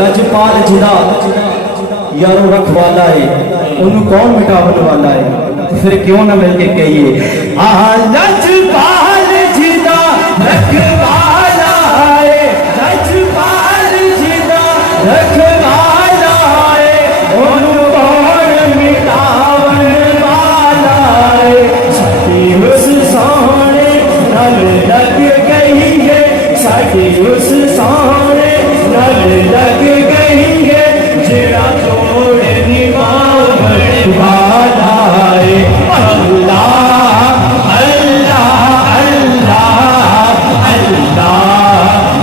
लजपाल जिदा यारो रखवाला है, उन्होंने कौन मिटावन वाला है? फिर क्यों ना मिलके कहिए लजपाल जिदा रखवाला है, लजपाल जिदा रखवाला है, उन्होंने कौन मिटावन वाला है? साथी उस सोने नल लग गई है, साथी उस सोने नल लग गई है, जिरा तोड़ निभावन वाला है। अल्लाह अल्लाह अल्लाह अल्लाह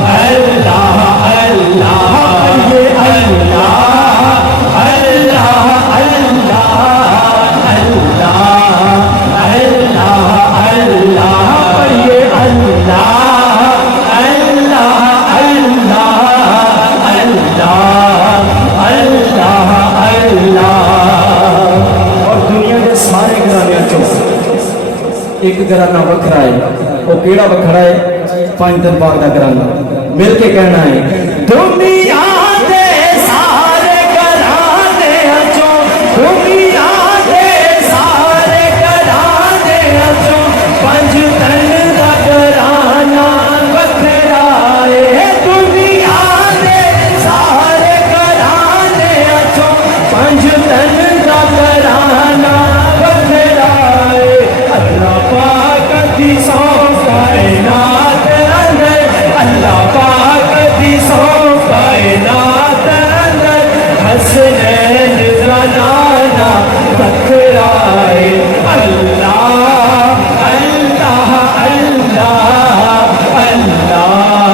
अल्लाह अल्लाह ये अल्लाह अल्लाह अल्लाह अल्लाह अल्लाह अल्लाह ये अल्लाह अल्लाह अल्लाह अल्लाह अल्लाह। और दुनिया के सारे घराने चो एक घराना वखरा है, वो केड़ा वखरा है? पांच दरबार का घराना। मिल के कहना है दुनिया के सारे घराने चो, दुनिया के सारे घराने चो पंज तन का घराना वखरा है। दुनिया के सारे घराने चो पंज तन का घराना वखरा है। अल्लाह पाक दी सौ कायनात अंदर, अल्लाह पाक दी सौ कायनात अंदर हसनैन का नाना वखरा है। अल्लाह अल्लाह अल्लाह अल्लाह